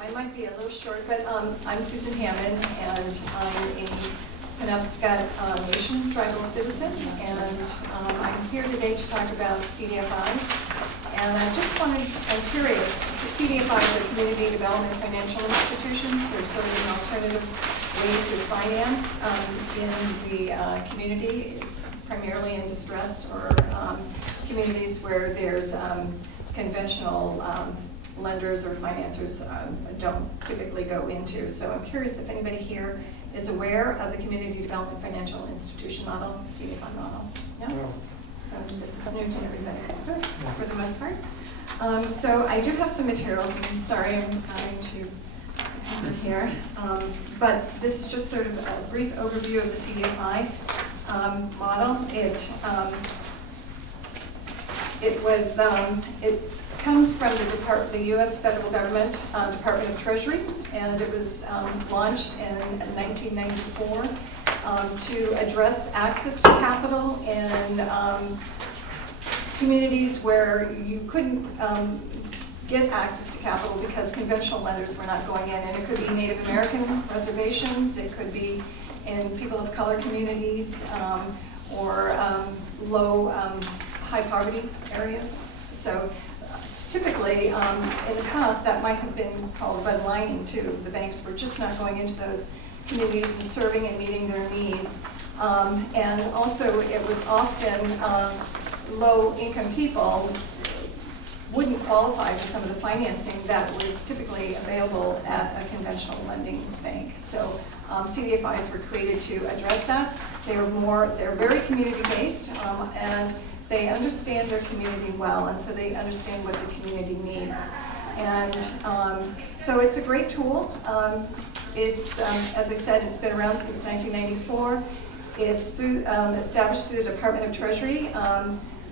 I might be a little short, but I'm Susan Hammond, and I'm a Penobscot Nation tribal citizen, and I'm here today to talk about CDFIs. And I'm curious, CDFIs are community development financial institutions. They're sort of an alternative way to finance in the community. It's primarily in distress or communities where there's conventional lenders or financiers don't typically go into. So I'm curious if anybody here is aware of the community development financial institution model, CDFI model. No? No. So this is new to everybody, good, for the most part. So I do have some materials, and sorry I'm having to come here, but this is just sort of a brief overview of the CDFI model. It comes from the U.S. federal government, Department of Treasury, and it was launched in 1994 to address access to capital in communities where you couldn't get access to capital because conventional lenders were not going in. And it could be Native American reservations, it could be in people of color communities, or low, high poverty areas. So typically, in the past, that might have been called redlining too. The banks were just not going into those communities and serving and meeting their needs. And also, it was often low-income people wouldn't qualify for some of the financing that was typically available at a conventional lending bank. So CDFIs were created to address that. They're very community-based, and they understand their community well, and so they understand what the community needs. And so it's a great tool. It's, as I said, it's been around since 1994. It's established through the Department of Treasury.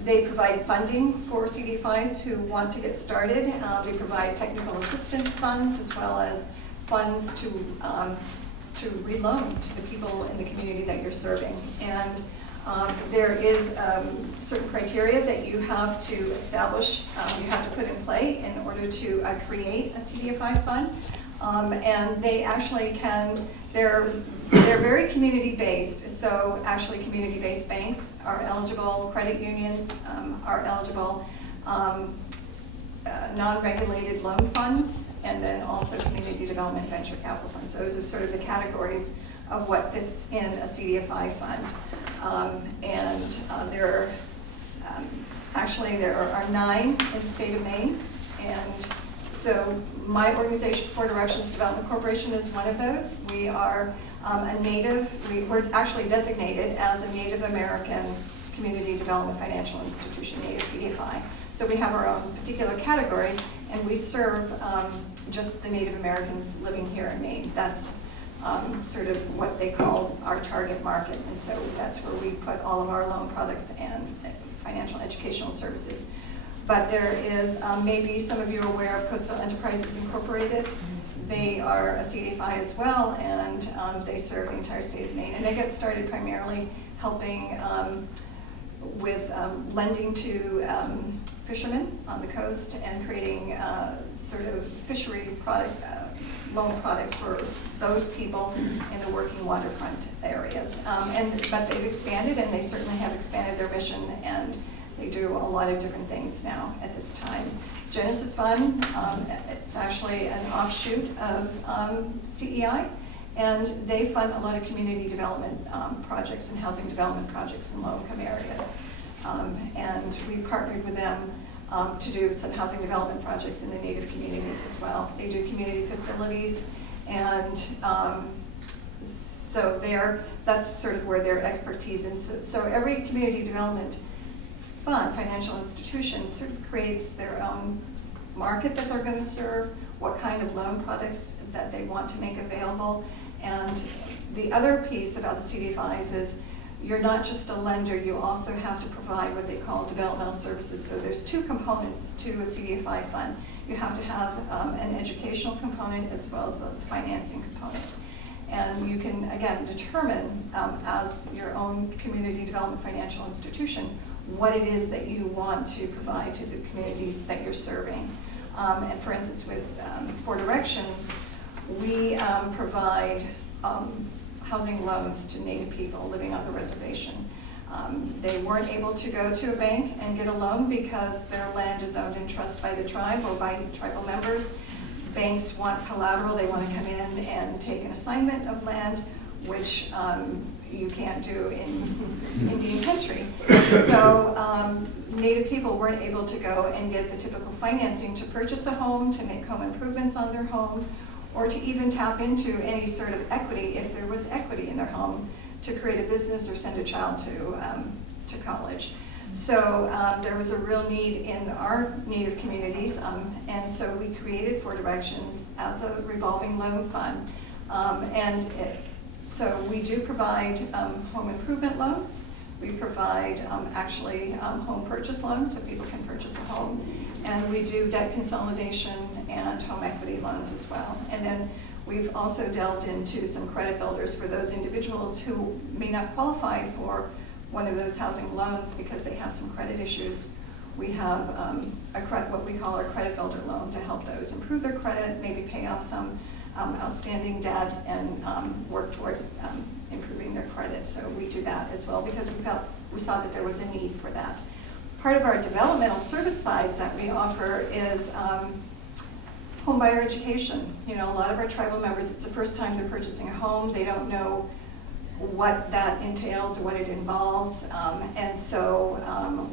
They provide funding for CDFIs who want to get started. They provide technical assistance funds as well as funds to reloan to the people in the community that you're serving. And there is certain criteria that you have to establish, you have to put in play in order to create a CDFI fund. And they actually they're very community-based, so actually community-based banks are eligible, credit unions are eligible, non-regulated loan funds, and then also community development venture capital funds. So those are sort of the categories of what fits in a CDFI fund. There are 9 in the state of Maine, and so my organization, Four Directions Development Corporation, is one of those. We are we're actually designated as a Native American Community Development Financial Institution, Native CDFI. So we have our own particular category, and we serve just the Native Americans living here in Maine. That's sort of what they call our target market, and so that's where we put all of our loan products and financial educational services. But there is, maybe some of you are aware of Coastal Enterprises Incorporated. They are a CDFI as well, and they serve the entire state of Maine. And they get started primarily helping with lending to fishermen on the coast and creating sort of fishery product, loan product for those people in the working waterfront areas. But they've expanded, and they certainly have expanded their mission, and they do a lot of different things now at this time. Genesis Fund, it's actually an offshoot of CEI, and they fund a lot of community development projects and housing development projects in low-income areas. And we partnered with them to do some housing development projects in the Native communities as well. They do community facilities, and so that's sort of where their expertise is. So every community development fund, financial institution, sort of creates their own market that they're going to serve, what kind of loan products that they want to make available. And the other piece about the CDFIs is you're not just a lender, you also have to provide what they call developmental services. So there's 2 components to a CDFI fund. You have to have an educational component as well as a financing component. And you can, again, determine as your own community development financial institution what it is that you want to provide to the communities that you're serving. And for instance, with For Directions, we provide housing loans to Native people living on the reservation. They weren't able to go to a bank and get a loan because their land is owned in trust by the tribe or by tribal members. Banks want collateral. They want to come in and take an assignment of land, which you can't do in Indian country. So Native people weren't able to go and get the typical financing to purchase a home, to make home improvements on their home, or to even tap into any sort of equity, if there was equity in their home, to create a business or send a child to college. So there was a real need in our Native communities, and so we created For Directions as a revolving loan fund. So we do provide home improvement loans. We provide actually home purchase loans so people can purchase a home. And we do debt consolidation and home equity loans as well. And then we've also delved into some credit builders for those individuals who may not qualify for one of those housing loans because they have some credit issues. We have what we call our credit builder loan to help those improve their credit, maybe pay off some outstanding debt, and work toward improving their credit. So we do that as well because we saw that there was a need for that. Part of our developmental service sides that we offer is home buyer education. You know, a lot of our tribal members, it's the first time they're purchasing a home. They don't know what that entails or what it involves. And so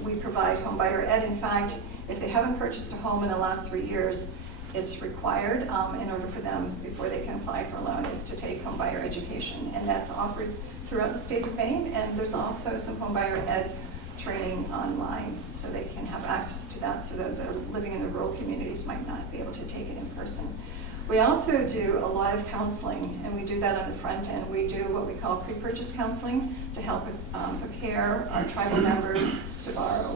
we provide home buyer ed. In fact, if they haven't purchased a home in the last 3 years, it's required in order for them, before they can apply for a loan, is to take home buyer education. And that's offered throughout the state of Maine. And there's also some home buyer ed training online, so they can have access to that, so those that are living in the rural communities might not be able to take it in person. We also do a lot of counseling, and we do that on the front end. We do what we call pre-purchase counseling to help prepare our tribal members to borrow.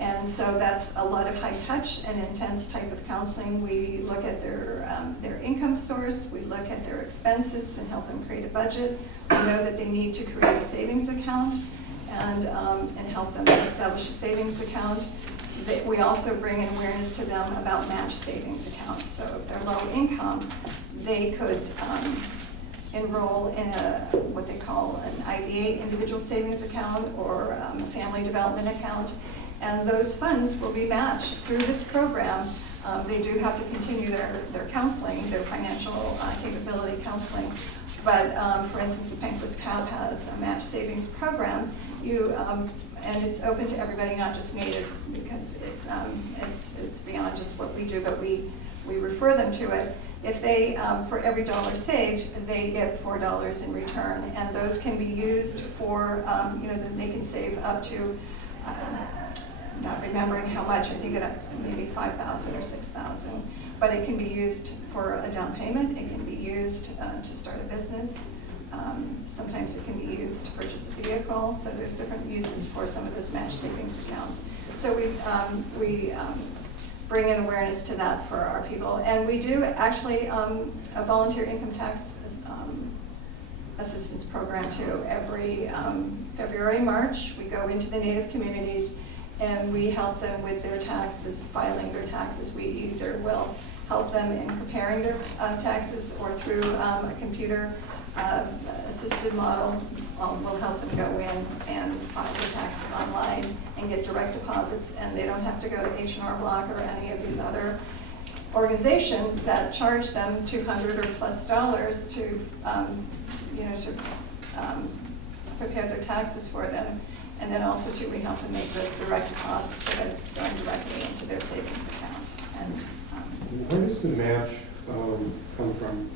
And so that's a lot of high touch and intense type of counseling. We look at their income source, we look at their expenses and help them create a budget. We know that they need to create a savings account and help them establish a savings account. We also bring an awareness to them about match savings accounts. So if they're low income, they could enroll in what they call an IDA, individual savings account, or a family development account. And those funds will be matched through this program. They do have to continue their counseling, their financial capability counseling. But for instance, the Penquist Cab has a match savings program. And it's open to everybody, not just natives, because it's beyond just what we do, but we refer them to it. If they, for every dollar saved, they get $4 in return, and those can be used for, they can save up to, not remembering how much, I think it maybe $5,000 or $6,000, but it can be used for a down payment. It can be used to start a business. Sometimes it can be used to purchase a vehicle. So there's different uses for some of those match savings accounts. So we bring in awareness to that for our people, and we do actually a volunteer income tax assistance program too. Every February, March, we go into the Native communities and we help them with their taxes, filing their taxes. We either will help them in preparing their taxes, or through a computer assisted model, we'll help them go in and file their taxes online and get direct deposits, and they don't have to go to H&R Block or any of these other organizations that charge them $200 or plus to prepare their taxes for them. And then also too, we help them make those direct deposits so that it's going directly into their savings account. And where does the match come from?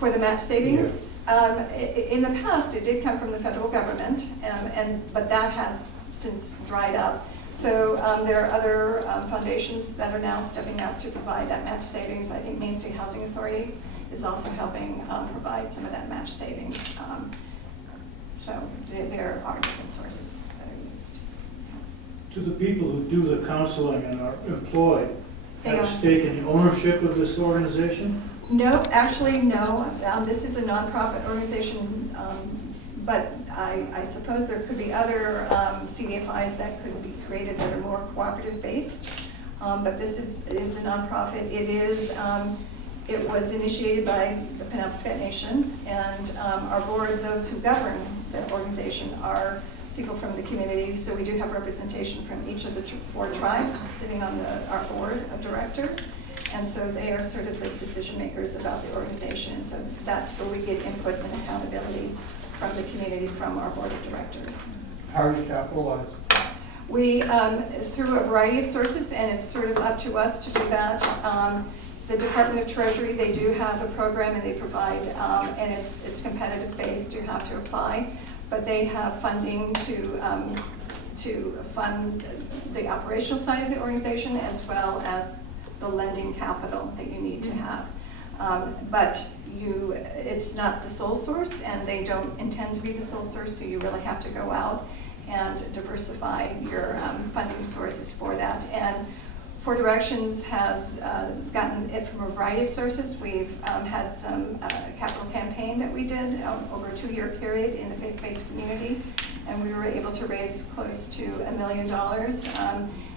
For the match savings? Yeah. In the past, it did come from the federal government, but that has since dried up. So there are other foundations that are now stepping up to provide that match savings. I think Maine State Housing Authority is also helping provide some of that match savings. So there are different sources that are used. Do the people who do the counseling and are employed have a Yeah. stake in the ownership of this organization? No, actually, no. This is a nonprofit organization, but I suppose there could be other CDFIs that could be created that are more cooperative based. but this is a nonprofit. It was initiated by the Penobscot Nation, and our board, those who govern the organization, are people from the community. So we do have representation from each of the 4 tribes sitting on our board of directors. And so they are sort of the decision makers about the organization. So that's where we get input and accountability from the community, from our board of directors. How are you capitalized? We, through a variety of sources, and it's sort of up to us to do that. The Department of Treasury, they do have a program and they provide, and it's competitive based, you have to apply, but they have funding to fund the operational side of the organization as well as the lending capital that you need to have. But it's not the sole source, and they don't intend to be the sole source, so you really have to go out and diversify your funding sources for that. And For Directions has gotten it from a variety of sources. We've had some capital campaign that we did over a 2-year period in the faith-based community, and we were able to raise close to $1 million.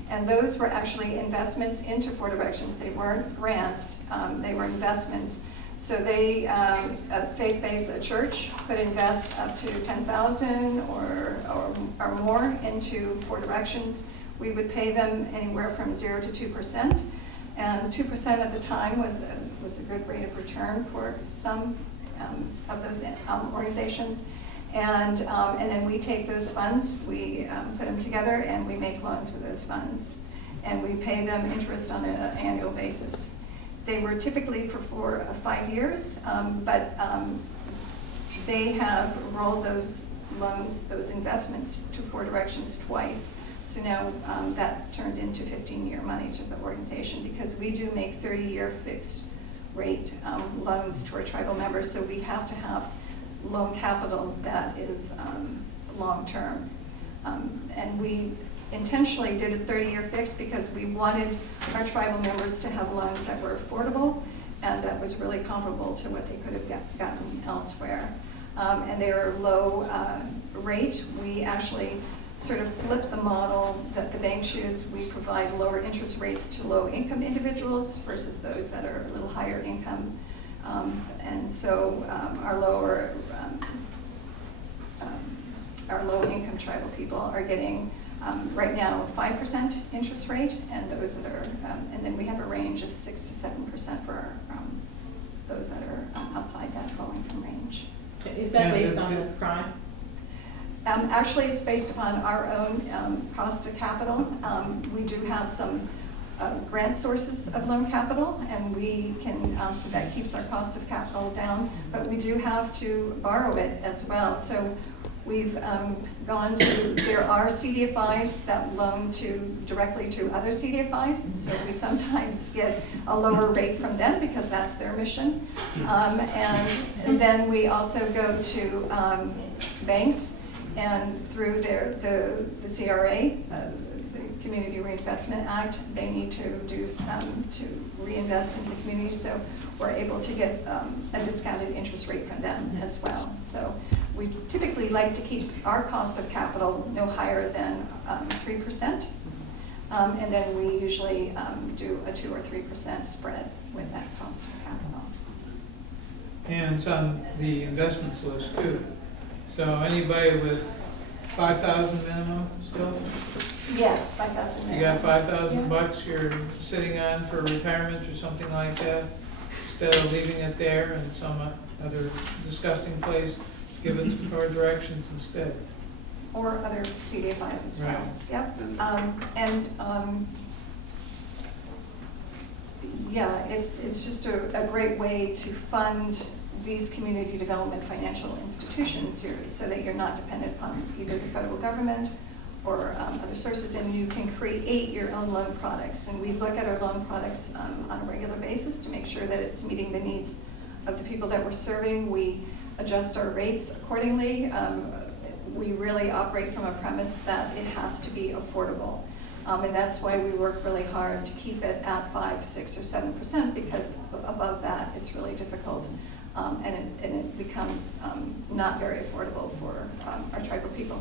And those were actually investments into For Directions. They weren't grants, they were investments. So they, a faith-based church could invest up to $10,000 or more into For Directions. We would pay them anywhere from 0 to 2%, and 2% at the time was a good rate of return for some of those organizations. And then we take those funds, we put them together, and we make loans for those funds, and we pay them interest on an annual basis. They were typically for 4 or 5 years, but they have rolled those loans, those investments, to For Directions twice. So now that turned into 15-year money to the organization, because we do make 30-year fixed rate loans to our tribal members, so we have to have loan capital that is long-term. And we intentionally did a 30-year fix because we wanted our tribal members to have loans that were affordable and that was really comparable to what they could have gotten elsewhere. And they are low rate. We actually sort of flip the model that the banks use. We provide lower interest rates to low-income individuals versus those that are a little higher income. And so our low-income tribal people are getting right now 5% interest rate, and those that are, and then we have a range of 6 to 7% for those that are outside that low-income range. Is that based on the crime? Actually, it's based upon our own cost of capital. We do have some grant sources of loan capital, and we can, so that keeps our cost of capital down, but we do have to borrow it as well. So we've gone to, there are CDFIs that loan directly to other CDFIs, so we sometimes get a lower rate from them because that's their mission. And then we also go to banks, and through the CRA, the Community Reinvestment Act, they need to do to reinvest in the community, so we're able to get a discounted interest rate from them as well. So we typically like to keep our cost of capital no higher than 3%, and then we usually do a 2 or 3% spread with that cost of capital. And it's on the investments list too. So anybody with 5,000 minimum still? Yes, 5,000. You got 5,000 Yeah. bucks you're sitting on for retirement or something like that, instead of leaving it there in some other disgusting place, give it to For Directions instead. Or other CDFIs as well. Right. Yep. Yeah, it's just a great way to fund these community development financial institutions so that you're not dependent upon either the federal government or other sources, and you can create your own loan products. And we look at our loan products on a regular basis to make sure that it's meeting the needs of the people that we're serving. We adjust our rates accordingly. We really operate from a premise that it has to be affordable. And that's why we work really hard to keep it at 5, 6, or 7%, because above that, it's really difficult. And it becomes not very affordable for our tribal people.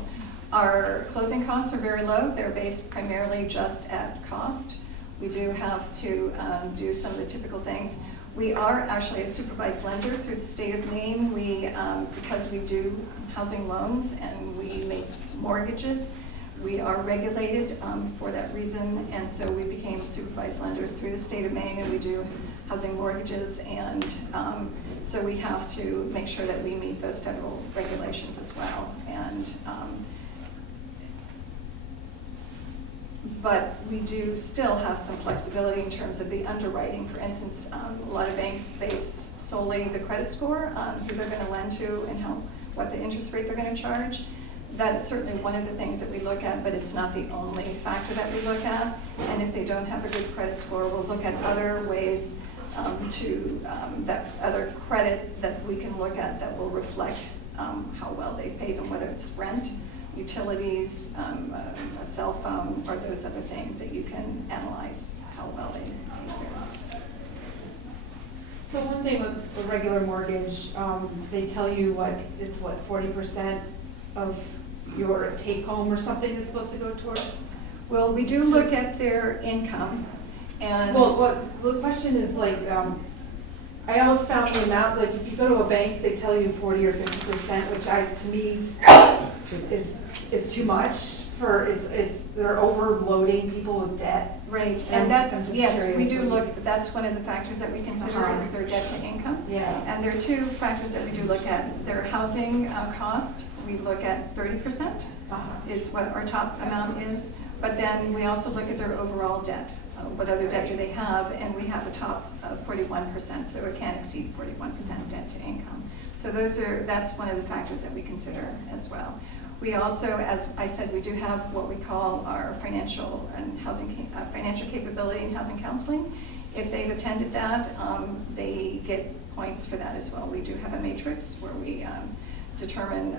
Our closing costs are very low. They're based primarily just at cost. We do have to do some of the typical things. We are actually a supervised lender through the state of Maine. We, because we do housing loans and we make mortgages, we are regulated for that reason, and so we became a supervised lender through the state of Maine, and we do housing mortgages, and so we have to make sure that we meet those federal regulations as well. And but we do still have some flexibility in terms of the underwriting. For instance, a lot of banks base solely the credit score on who they're going to lend to and what the interest rate they're going to charge. That is certainly one of the things that we look at, but it's not the only factor that we look at. And if they don't have a good credit score, we'll look at other ways that other credit that we can look at that will reflect how well they pay them, whether it's rent, utilities, a cell phone, or those other things that you can analyze how well they pay. So one thing with a regular mortgage, they tell you it's 40% of your take home or something that's supposed to go towards? Well, we do look at their income, and Well, the question is like, I always found the amount, like if you go to a bank, they tell you 40 or 50%, which to me is too much for, they're overloading people with debt. right, And and I'm that's, just yes, we curious do what you- look, that's one of the factors that we consider is their debt to income. Yeah. And there are two factors that we do look at. Their housing cost, we look at 30% is what our top amount is. But then we also look at their overall debt. What other debt do they have? And we have a top of 41%, so it can't exceed 41% debt to income. So that's one of the factors that we consider as well. We also, as I said, we do have what we call our financial and housing financial capability and housing counseling. If they've attended that, they get points for that as well. We do have a matrix where we determine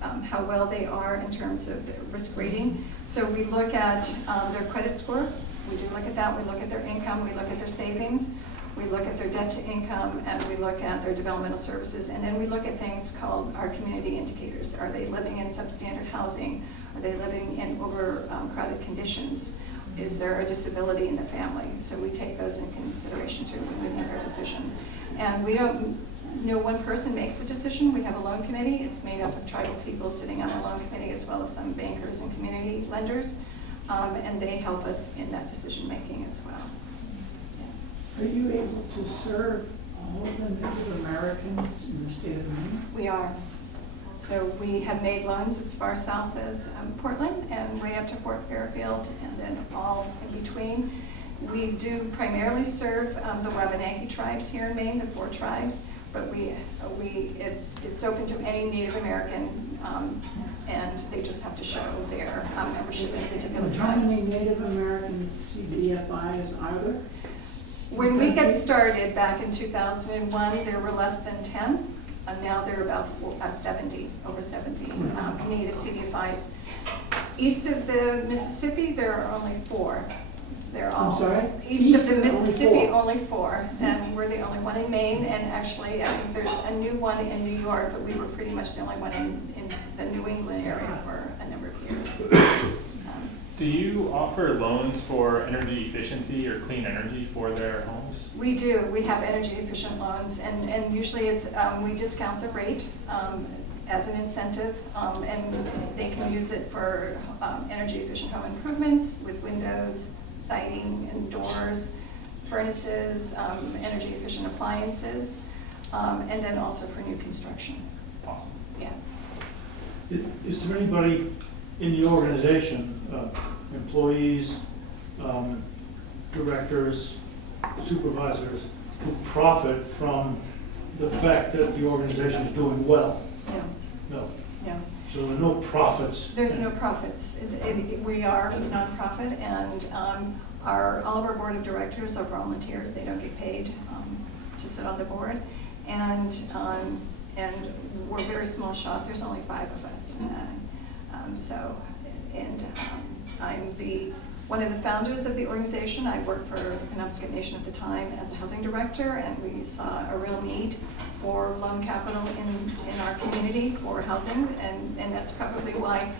how well they are in terms of the risk rating. So we look at their credit score. We do look at that. We look at their income. We look at their savings. We look at their debt to income, and we look at their developmental services. And then we look at things called our community indicators. Are they living in substandard housing? Are they living in overcrowded conditions? Is there a disability in the family? So we take those into consideration too when we make our decision. And we don't, no one person makes a decision. We have a loan committee. It's made up of tribal people sitting on the loan committee, as well as some bankers and community lenders. And they help us in that decision making as well. Are you able to serve all of the Native Americans in the state of Maine? We are. So we have made loans as far south as Portland and way up to Fort Fairfield, and then all in between. We do primarily serve the Wabanaki tribes here in Maine, the 4 tribes, but it's open to any Native American, and they just have to show their membership in a particular How tribe. many Native American CDFIs are there? When we got started back in 2001, there were less than 10. And now there are about 70, over 70 native CDFIs. East of the Mississippi, there are only 4. They're all I'm sorry? East of the only Mississippi, 4. only 4, and we're the only one in Maine. And actually, I think there's a new one in New York, but we were pretty much the only one in the New England area for a number of years. Do you offer loans for energy efficiency or clean energy for their homes? We do. We have energy efficient loans, and usually it's we discount the rate as an incentive, and they can use it for energy efficient home improvements with windows, siding, and doors, furnaces, energy efficient appliances, and then also for new construction. Awesome. Yeah. Is there anybody in the organization, employees, directors, supervisors, who profit from the fact that the organization is doing well? No. No. No. So there are no profits? There's no profits. We are a nonprofit, and all of our board of directors are volunteers. They don't get paid to sit on the board, and we're a very small shop. There's only 5 of us. I'm one of the founders of the organization. I worked for Penobscot Nation at the time as a housing director, and we saw a real need for loan capital in our community for housing, and that's probably why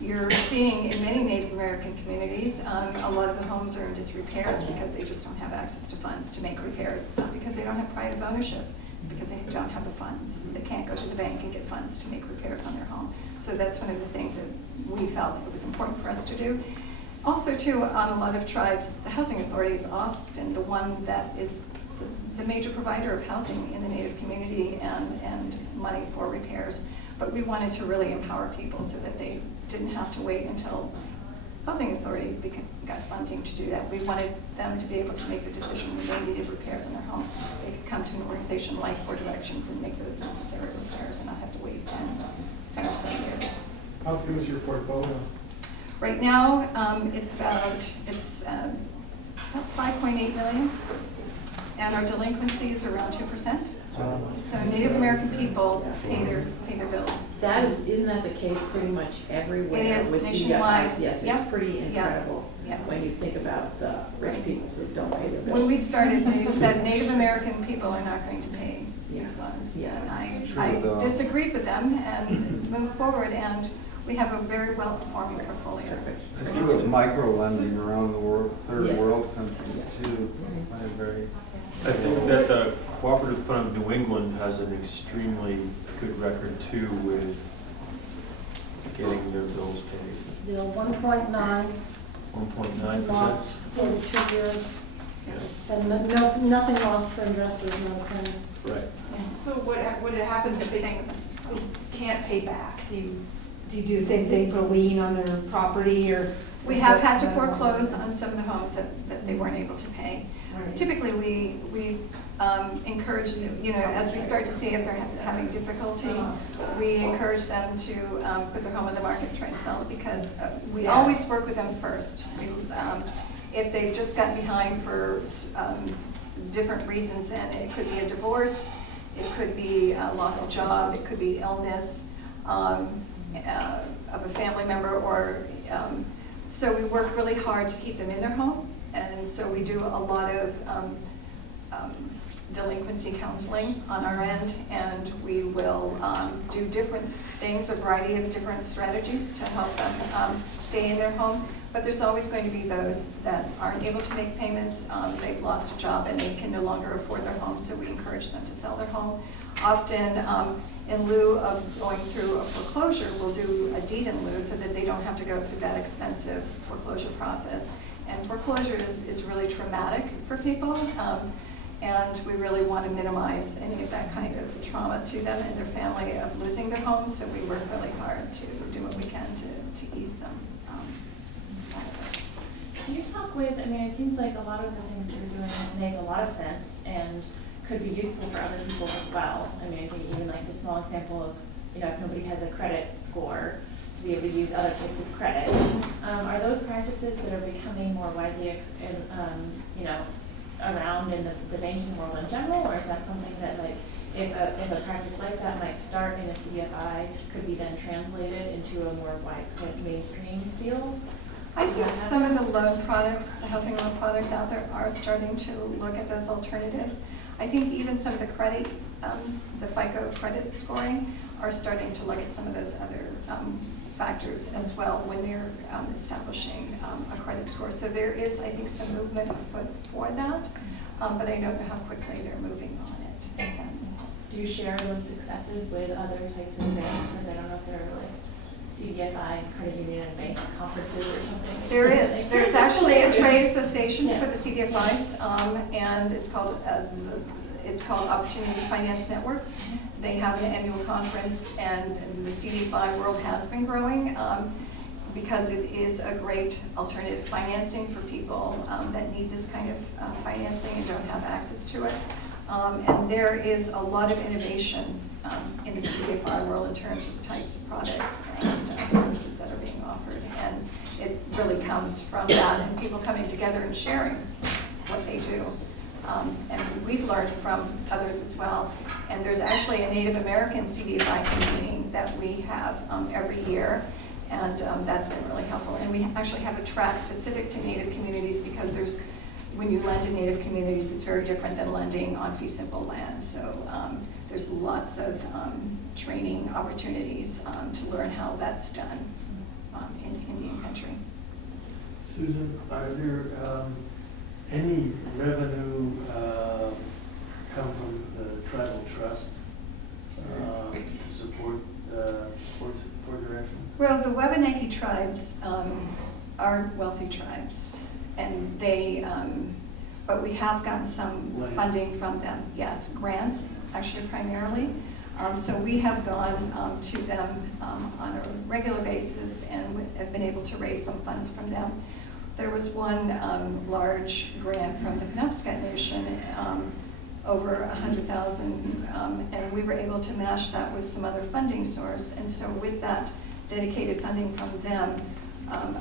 you're seeing in many Native American communities, a lot of the homes are in disrepair. It's because they just don't have access to funds to make repairs. It's not because they don't have private ownership, because they don't have the funds. They can't go to the bank and get funds to make repairs on their home. So that's one of the things that we felt it was important for us to do. Also, too, on a lot of tribes, the housing authority is often the one that is the major provider of housing in the Native community and money for repairs. But we wanted to really empower people so that they didn't have to wait until housing authority got funding to do that. We wanted them to be able to make the decision when they needed repairs in their home. They could come to an organization like Four Directions and make those necessary repairs and not have to wait 10 or so years. How big is your portfolio? Right now, it's about 5.8 million, and our delinquency is around 2%. So Native American people pay their bills. Isn't that the case pretty much everywhere? It is with nationwide. CDFIs? Yes, Yep. it's pretty incredible Yep. when you think about the rich people who don't pay their bills. When we started, they said Native American people are not going to pay these loans. Yeah, And it's I true, though. disagreed with them and moved forward, and we have a very well-performing portfolio. I do have micro lending around the world, third Yes. world countries too. I have very, I think that the Cooperative Fund of New England has an extremely good record too with getting their bills paid. They're 1.9, 1.9%. lost for 2 years, Yeah. and nothing lost for investors, no penny. Right. So what happens if they Same with us as well. can't pay back? Do you do the same thing, put a lien on their property, or? We have had to foreclose on some of the homes that they weren't able to pay. Right. Typically, we encourage, as we start to see if they're having difficulty, we encourage them to put their home on the market and try to sell it, because we Yeah. always work with them first. If they've just gotten behind for different reasons, and it could be a divorce, it could be a loss of job, it could be illness of a family member, or so we work really hard to keep them in their home. And so we do a lot of delinquency counseling on our end, and we will do different things, a variety of different strategies to help them stay in their home. But there's always going to be those that aren't able to make payments, they've lost a job and they can no longer afford their home, so we encourage them to sell their home. Often, in lieu of going through a foreclosure, we'll do a deed in lieu so that they don't have to go through that expensive foreclosure process. And foreclosure is really traumatic for people, and we really want to minimize any of that kind of trauma to them and their family of losing their homes, so we work really hard to do what we can to ease them out of it. Can you talk with, I mean, it seems like a lot of the things you're doing make a lot of sense and could be useful for other people as well. I mean, I think even like the small example of, if nobody has a credit score, to be able to use other types of credit. Are those practices that are becoming more widely, around in the banking world in general, or is that something that, like, if a practice like that might start in a CDFI, could be then translated into a more widespread mainstream field? I think some of the loan products, the housing loan products out there are starting to look at those alternatives. I think even some of the credit, the FICO credit scoring, are starting to look at some of those other factors as well when they're establishing a credit score. So there is, I think, some movement afoot for that, but I don't know how quickly they're moving on it. Do you share those successes with other types of banks? And I don't know if there are like CDFI, credit union, and bank conferences or something. There is. There's actually a trade association Yeah. for the CDFIs, and it's called Opportunity Finance Network. They have an annual conference, and the CDFI world has been growing because it is a great alternative financing for people that need this kind of financing and don't have access to it. And there is a lot of innovation in the CDFI world in terms of the types of products and services that are being offered. And it really comes from that and people coming together and sharing what they do. And we've learned from others as well. And there's actually a Native American CDFI convening that we have every year. And that's been really helpful. And we actually have a track specific to Native communities because when you lend to Native communities, it's very different than lending on fee simple land. So there's lots of training opportunities to learn how that's done in Indian country. Susan, are there any revenue come from the tribal trust to support direction? Well, the Wabanaki tribes are wealthy tribes, and they, but we have gotten some Right. funding from them. Yes, grants, actually primarily. So we have gone to them on a regular basis and have been able to raise some funds from them. There was one large grant from the Penobscot Nation, over 100,000, and we were able to match that with some other funding source. And so with that dedicated funding from them,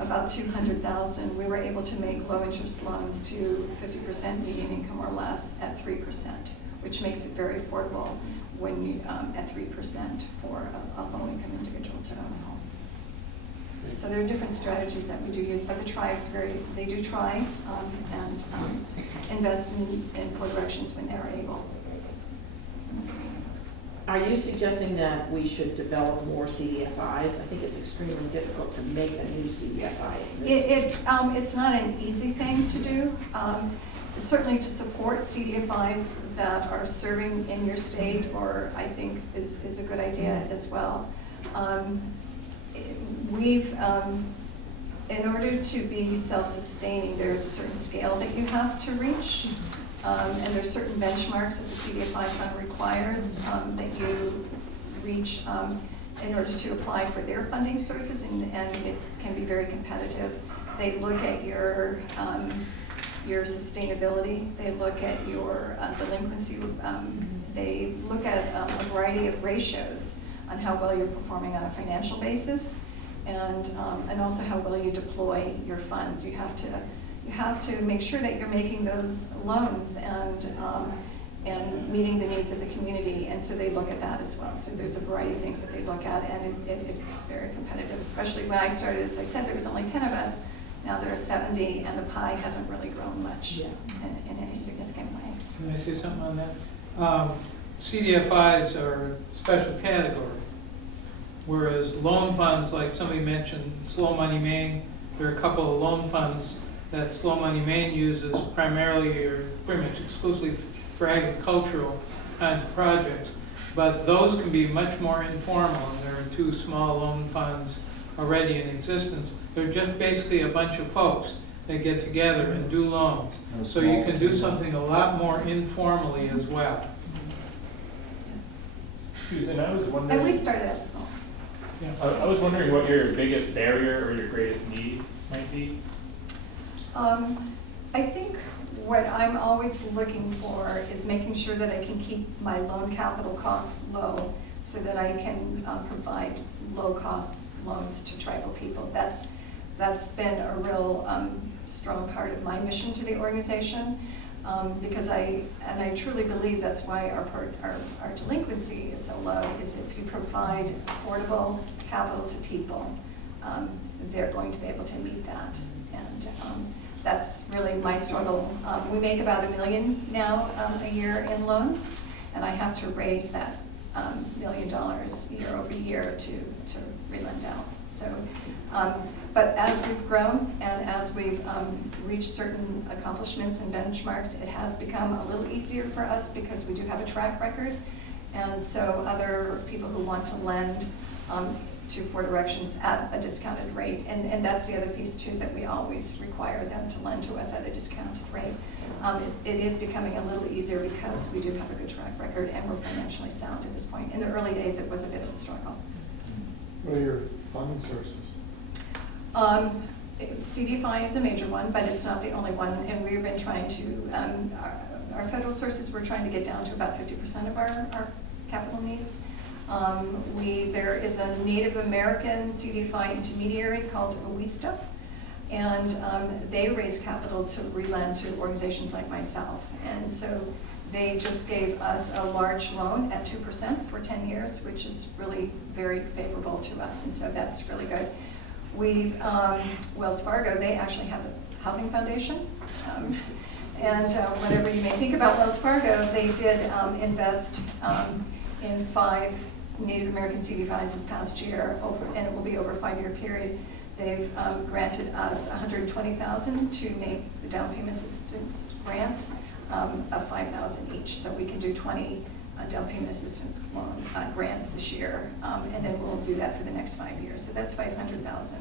about 200,000, we were able to make low interest loans to 50% median income or less at 3%, which makes it very affordable when you, at 3% for a low income individual to own a home. So there are different strategies that we do use, but the tribes they do try and invest in poor directions when they're able. Are you suggesting that we should develop more CDFIs? I think it's extremely difficult to make a new CDFI, isn't it? It's not an easy thing to do. Certainly to support CDFIs that are serving in your state, or I think is a good idea as well. In order to be self-sustaining, there's a certain scale that you have to reach, and there's certain benchmarks that the CDFI fund requires that you reach in order to apply for their funding sources, and it can be very competitive. They look at your sustainability, they look at your delinquency, they look at a variety of ratios on how well you're performing on a financial basis, and also how well you deploy your funds. You have to make sure that you're making those loans and meeting the needs of the community, and so they look at that as well. So there's a variety of things that they look at, and it's very competitive, especially when I started, as I said, there was only 10 of us. Now there are 70, and the pie hasn't really grown much in any significant way. Can I say something on that? CDFIs are a special category, whereas loan funds, like somebody mentioned, Slow Money Maine, there are a couple of loan funds that Slow Money Maine uses primarily or pretty much exclusively for agricultural kinds of projects. But those can be much more informal, and there are 2 small loan funds already in existence. They're just basically a bunch of folks that get together and do loans. So you can do something a lot more informally as well. Susan, I was wondering. And we started out small. Yeah. I was wondering what your biggest barrier or your greatest need might be. I think what I'm always looking for is making sure that I can keep my loan capital costs low so that I can provide low-cost loans to tribal people. That's been a real strong part of my mission to the organization, because I truly believe that's why our delinquency is so low, is if you provide affordable capital to people, they're going to be able to meet that. And that's really my struggle. We make about $1 million now a year in loans, and I have to raise that $1 million year over year to relend out. So, but as we've grown and as we've reached certain accomplishments and benchmarks, it has become a little easier for us because we do have a track record. And so other people who want to lend to Four Directions at a discounted rate, and that's the other piece too, that we always require them to lend to us at a discounted rate. It is becoming a little easier because we do have a good track record and we're financially sound at this point. In the early days, it was a bit of a struggle. What are your funding sources? CDFI is a major one, but it's not the only one, and we've been trying to, our federal sources, we're trying to get down to about 50% of our capital needs. There is a Native American CDFI intermediary called OWISTA, and they raise capital to relend to organizations like myself. And so they just gave us a large loan at 2% for 10 years, which is really very favorable to us, and so that's really good. Wells Fargo, they actually have a housing foundation. And whatever you may think about Wells Fargo, they did invest in 5 Native American CDFIs this past year, and it will be over a 5-year period. They've granted us $120,000 to make the down payment assistance grants of $5,000 each. So we can do 20 down payment assistance loan grants this year, and then we'll do that for the next 5 years. So that's $500,000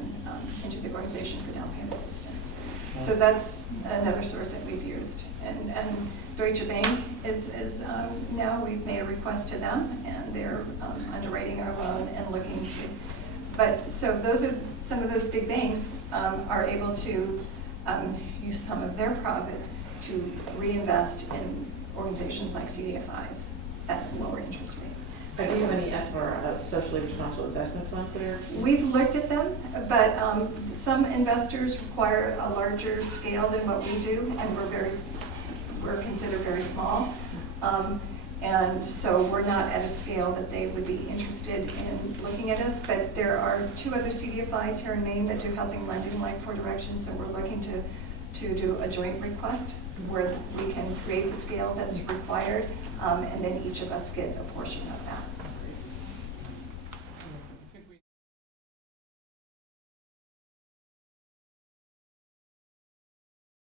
into the organization for down payment assistance. So that's another source that we've used. And Deutsche Bank is now, we've made a request to them, and they're underwriting our loan and looking to, but so those are, some of those big banks are able to use some of their profit to reinvest in organizations like CDFIs at lower interest rate. Do you have any socially responsible investment funds that are? We've looked at them, but some investors require a larger scale than what we do, and we're considered very small. And so we're not at a scale that they would be interested in looking at us, but there are 2 other CDFIs here in Maine that do housing lending like Four Directions, so we're looking to do a joint request where we can create the scale that's required, and then each of us get a portion of that.